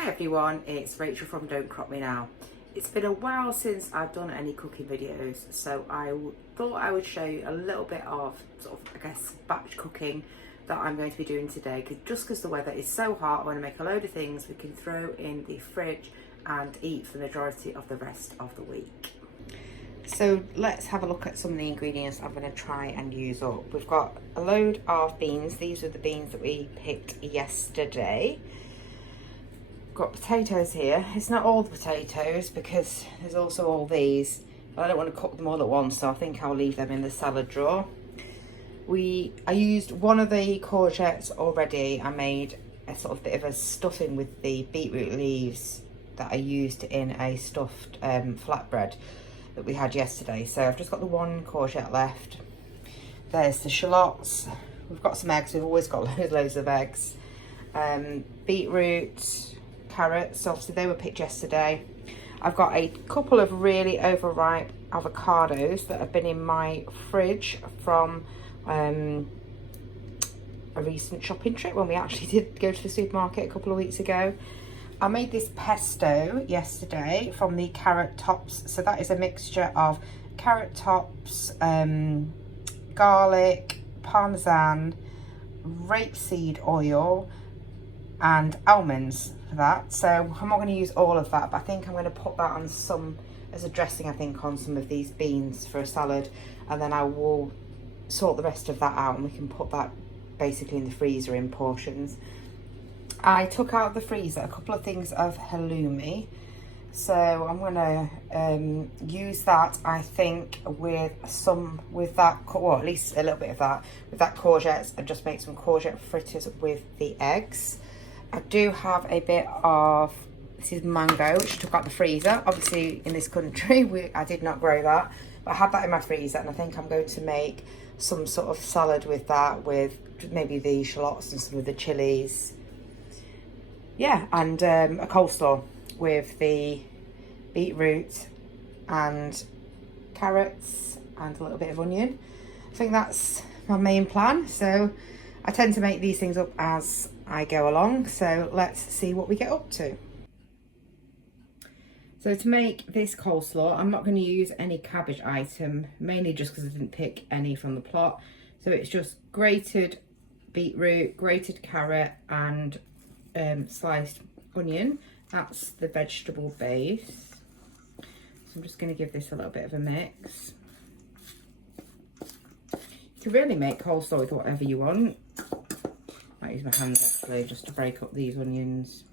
Hi everyone, it's Rachel from Don't Crop Me Now. It's been a while since I've done any cooking videos, so I thought I would show you a little bit of batch cooking that I'm going to be doing today. Just because the weather is so hot, I want to make a load of things we can throw in the fridge and eat for the majority of the rest of the week. So let's have a look at some of the ingredients I'm going to try and use up. We've got a load of beans. These are the beans that we picked yesterday. Got potatoes here. It's not all the potatoes because there's also all these. I don't want to cook them all at once, so I think I'll leave them in the salad drawer. I used one of the courgettes already. I made a sort of bit of a stuffing with the beetroot leaves that I used in a stuffed flatbread that we had yesterday. So I've just got the one courgette left. There's the shallots. We've got some eggs. We've always got loads of eggs. Beetroot, carrots, obviously they were picked yesterday. I've got a couple of really overripe avocados that have been in my fridge from a recent shopping trip when we actually did go to the supermarket a couple of weeks ago. I made this pesto yesterday from the carrot tops. So that is a mixture of carrot tops, garlic, parmesan, rapeseed oil and almonds for that. So I'm not going to use all of that, but I think I'm going to put that on some as a dressing, I think, on some of these beans for a salad, and then I will sort the rest of that out and we can put that basically in the freezer in portions. I took out of the freezer a couple of things of halloumi, so I'm going to use that, I think, with that, well, at least a little bit of that with that courgettes, and just make some courgette fritters with the eggs. I do have a bit of, this is mango, which I took out the freezer. Obviously in this country I did not grow that, but I have that in my freezer, and I think I'm going to make some sort of salad with that, with maybe the shallots and some of the chilies. Yeah, and a coleslaw with the beetroot and carrots and a little bit of onion. I think that's my main plan. So I tend to make these things up as I go along. So let's see what we get up to. So to make this coleslaw, I'm not going to use any cabbage item, mainly just because I didn't pick any from the plot. So it's just grated beetroot, grated carrot and sliced onion. That's the vegetable base. So I'm just going to give this a little bit of a mix. You can really make coleslaw with whatever you want. I might use my hands actually just to break up these onions.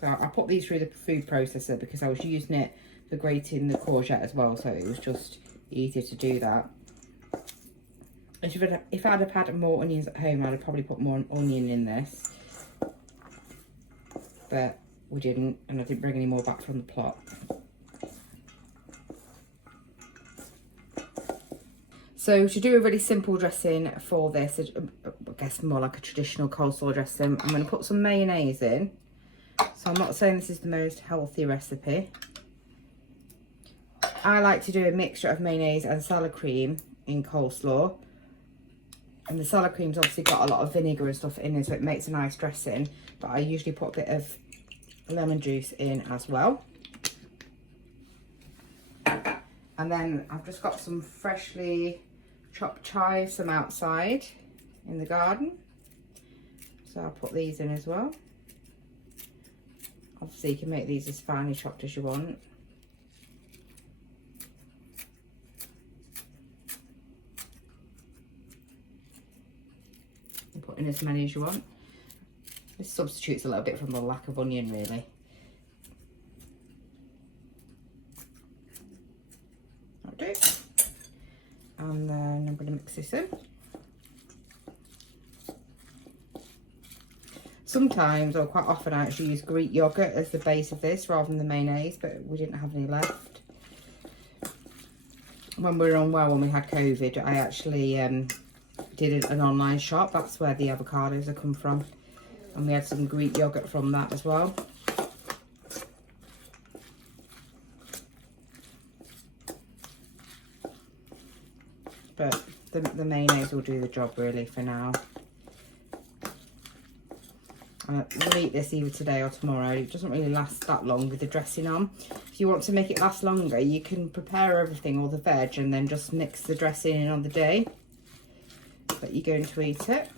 So I put these through the food processor because I was using it for grating the courgette as well, so it was just easier to do that. If I'd have had more onions at home, I'd have probably put more onion in this, but we didn't, and I didn't bring any more back from the plot. So to do a really simple dressing for this, I guess more like a traditional coleslaw dressing, I'm going to put some mayonnaise in. So I'm not saying this is the most healthy recipe. I like to do a mixture of mayonnaise and salad cream in coleslaw. And the salad cream's obviously got a lot of vinegar and stuff in it, so it makes a nice dressing. But I usually put a bit of lemon juice in as well. And then I've just got some freshly chopped chives from outside in the garden. So I'll put these in as well. Obviously you can make these as finely chopped as you want. Put in as many as you want. This substitutes a little bit from the lack of onion, really. That'll do. And then I'm going to mix this in. Sometimes, or quite often, I actually use Greek yogurt as the base of this rather than the mayonnaise, but we didn't have any left. When we were unwell, when we had COVID, I actually did an online shop. That's where the avocados have come from, and we had some Greek yogurt from that as well. But the mayonnaise will do the job really for now. We'll eat this either today or tomorrow. It doesn't really last that long with the dressing on. If you want to make it last longer, you can prepare everything, all the veg, and then just mix the dressing in on the day that you're going to eat it.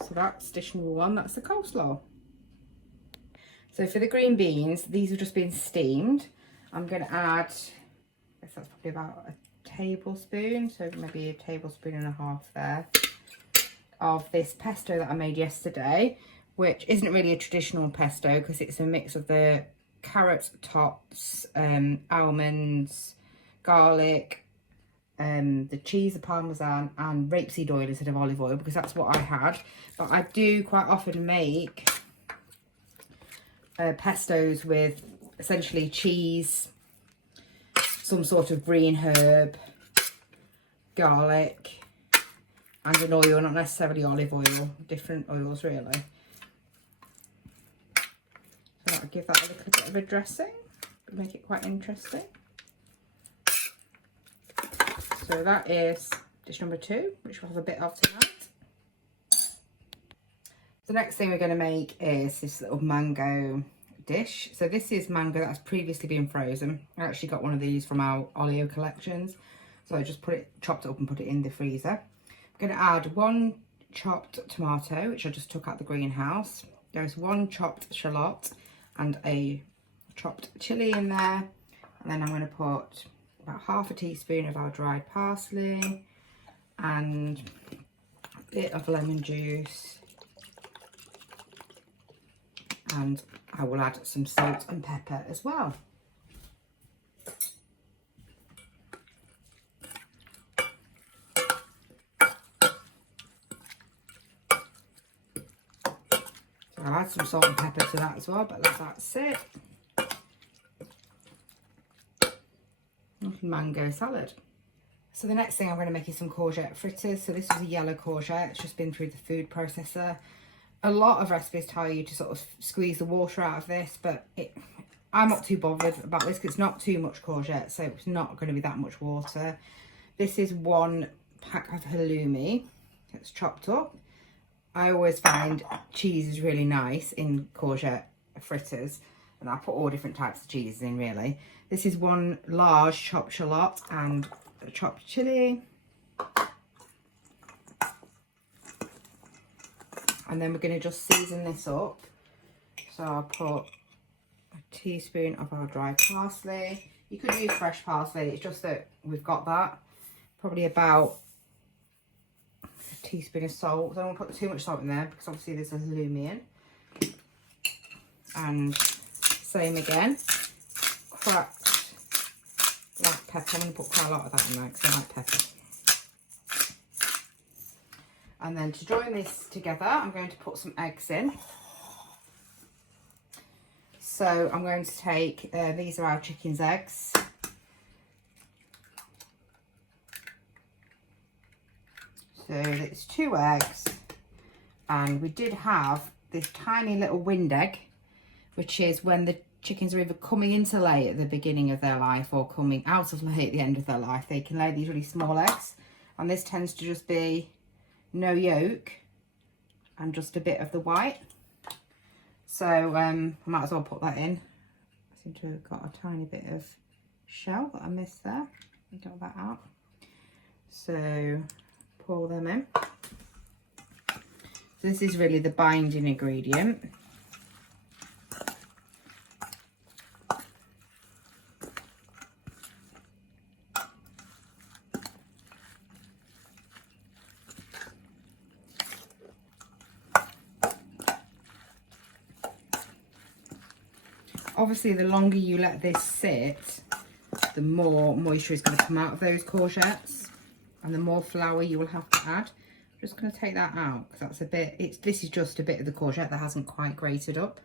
So that's dish number one, that's the coleslaw. So for the green beans, these have just been steamed. I'm going to add, I guess that's probably about a tablespoon, so maybe a tablespoon and a half there, of this pesto that I made yesterday, which isn't really a traditional pesto because it's a mix of the carrot tops, almonds, garlic, the cheese, the parmesan, and rapeseed oil instead of olive oil, because that's what I had. But I do quite often make pestos with essentially cheese, some sort of green herb, garlic, and an oil, not necessarily olive oil, different oils really. So I'll give that a little bit of a dressing, make it quite interesting. So that is dish number two, which we'll have a bit of tonight. The next thing we're going to make is this little mango dish. So this is mango that's previously been frozen. I actually got one of these from our Olio collections. So I just chopped it up and put it in the freezer. I'm going to add one chopped tomato, which I just took out the greenhouse. There's one chopped shallot and a chopped chilli in there. And then I'm going to put about half a teaspoon of our dried parsley and a bit of lemon juice, and I will add some salt and pepper as well. So I'll add some salt and pepper to that as well, but that's it. Mango salad. So the next thing I'm going to make is some courgette fritters. So this is a yellow courgette. It's just been through the food processor. A lot of recipes tell you to sort of squeeze the water out of this, but I'm not too bothered about this because it's not too much courgette, so it's not going to be that much water. This is one pack of halloumi that's chopped up. I always find cheese is really nice in courgette fritters, and I put all different types of cheeses in really. This is one large chopped shallot and a chopped chilli. And then we're going to just season this up. So I'll put a teaspoon of our dried parsley. You could use fresh parsley, it's just that we've got that. Probably about a teaspoon of salt. I don't want to put too much salt in there because obviously there's a halloumi in. And same again. Cracked black pepper. I'm going to put quite a lot of that in there because I like pepper. And then to join this together, I'm going to put some eggs in. So I'm going to take, these are our chicken's eggs. So it's 2 eggs. And we did have this tiny little wind egg, which is when the chickens are either coming into lay at the beginning of their life or coming out of lay at the end of their life. They can lay these really small eggs. And this tends to just be no yolk and just a bit of the white. So I might as well put that in. I seem to have got a tiny bit of shell that I missed there. Got that out. So pour them in. So this is really the binding ingredient. Obviously, the longer you let this sit, the more moisture is going to come out of those courgettes and the more flour you will have to add. I'm just going to take that out because that's a bit, this is just a bit of the courgette that hasn't quite grated up.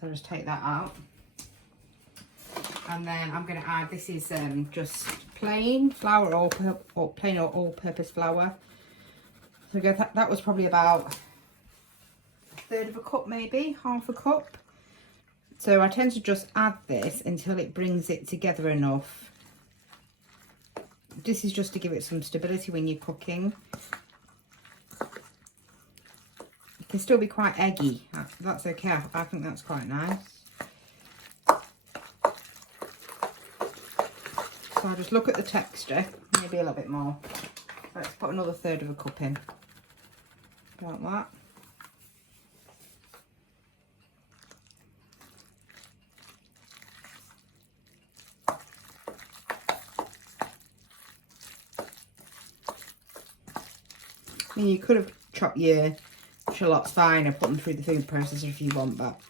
So I'll just take that out. And then I'm going to add, this is just plain flour or plain or all-purpose flour. So that was probably about 1/3 of a cup, maybe, 1/2 a cup. So I tend to just add this until it brings it together enough. This is just to give it some stability when you're cooking. It can still be quite eggy. That's okay. I think that's quite nice. So I'll just look at the texture, maybe a little bit more. Let's put another 1/3 of a cup in. Like that. I mean, you could have chopped your shallots fine and put them through the food processor if you want, but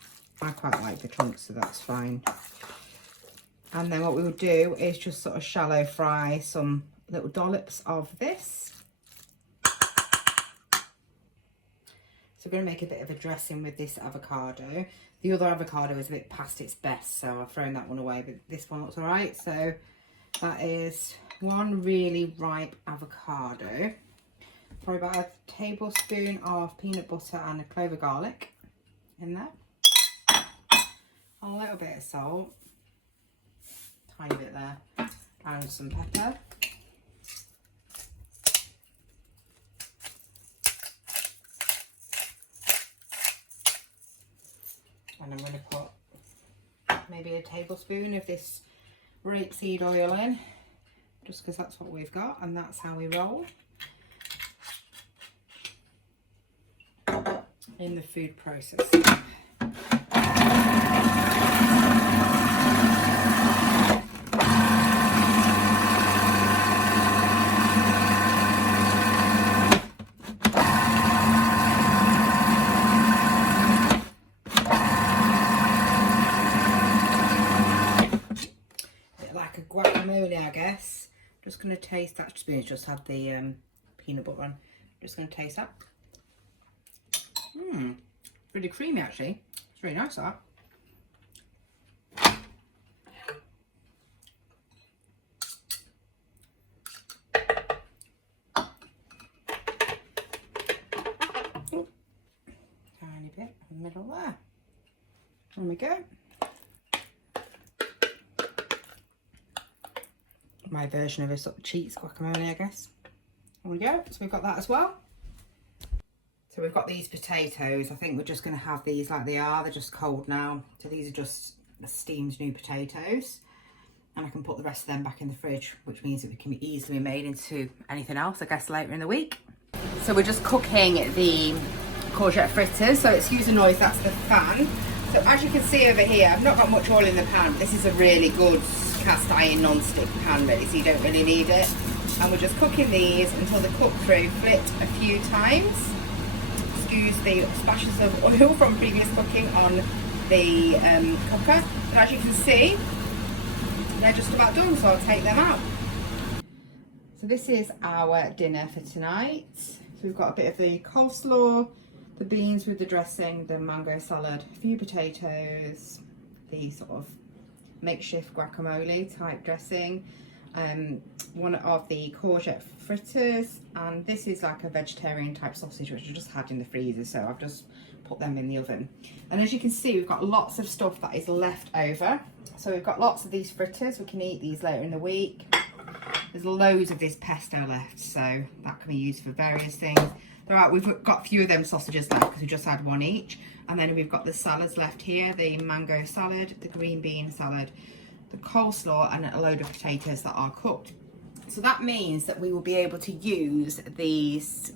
I quite like the chunks, so that's fine. And then what we will do is just sort of shallow fry some little dollops of this. So we're going to make a bit of a dressing with this avocado. The other avocado is a bit past its best, so I've thrown that one away, but this one looks all right. So that is 1 really ripe avocado. Probably about a tablespoon of peanut butter and a clove of garlic in there. A little bit of salt. Tiny bit there. And some pepper. And I'm going to put maybe a tablespoon of this rapeseed oil in, just because that's what we've got and that's how we roll in the food processor. Guacamole, I guess. Just going to taste that. Spoon's just had the peanut butter on. Just going to taste that. Really creamy actually. It's really nice that. Tiny bit in the middle there. There we go. My version of a sort of cheese guacamole, I guess. There we go. So we've got that as well. So we've got these potatoes. I think we're just going to have these like they are. They're just cold now. So these are just steamed new potatoes. And I can put the rest of them back in the fridge, which means that we can be easily made into anything else, I guess, later in the week. So we're just cooking the courgette fritters. So excuse the noise, that's the fan. So as you can see over here, I've not got much oil in the pan, but this is a really good cast iron non-stick pan really, so you don't really need it. And we're just cooking these until they're cooked through, flipped a few times. Excuse the splashes of oil from previous cooking on the cooker. And as you can see, they're just about done, so I'll take them out. So this is our dinner for tonight. So we've got a bit of the coleslaw, the beans with the dressing, the mango salad, a few potatoes, the sort of makeshift guacamole type dressing, one of the courgette fritters, and this is like a vegetarian type sausage which I just had in the freezer, so I've just put them in the oven. And as you can see, we've got lots of stuff that is left over. So we've got lots of these fritters, we can eat these later in the week. There's loads of this pesto left, so that can be used for various things. Right, we've got a few of them sausages left because we just had one each. And then we've got the salads left here, the mango salad, the green bean salad, the coleslaw, and a load of potatoes that are cooked. So that means that we will be able to use these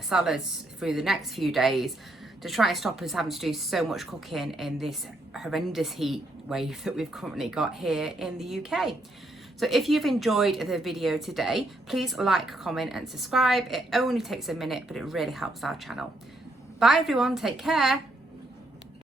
salads through the next few days to try and stop us having to do so much cooking in this horrendous heat wave that we've currently got here in the UK. So if you've enjoyed the video today, please like, comment and subscribe. It only takes a minute, but it really helps our channel. Bye everyone, take care.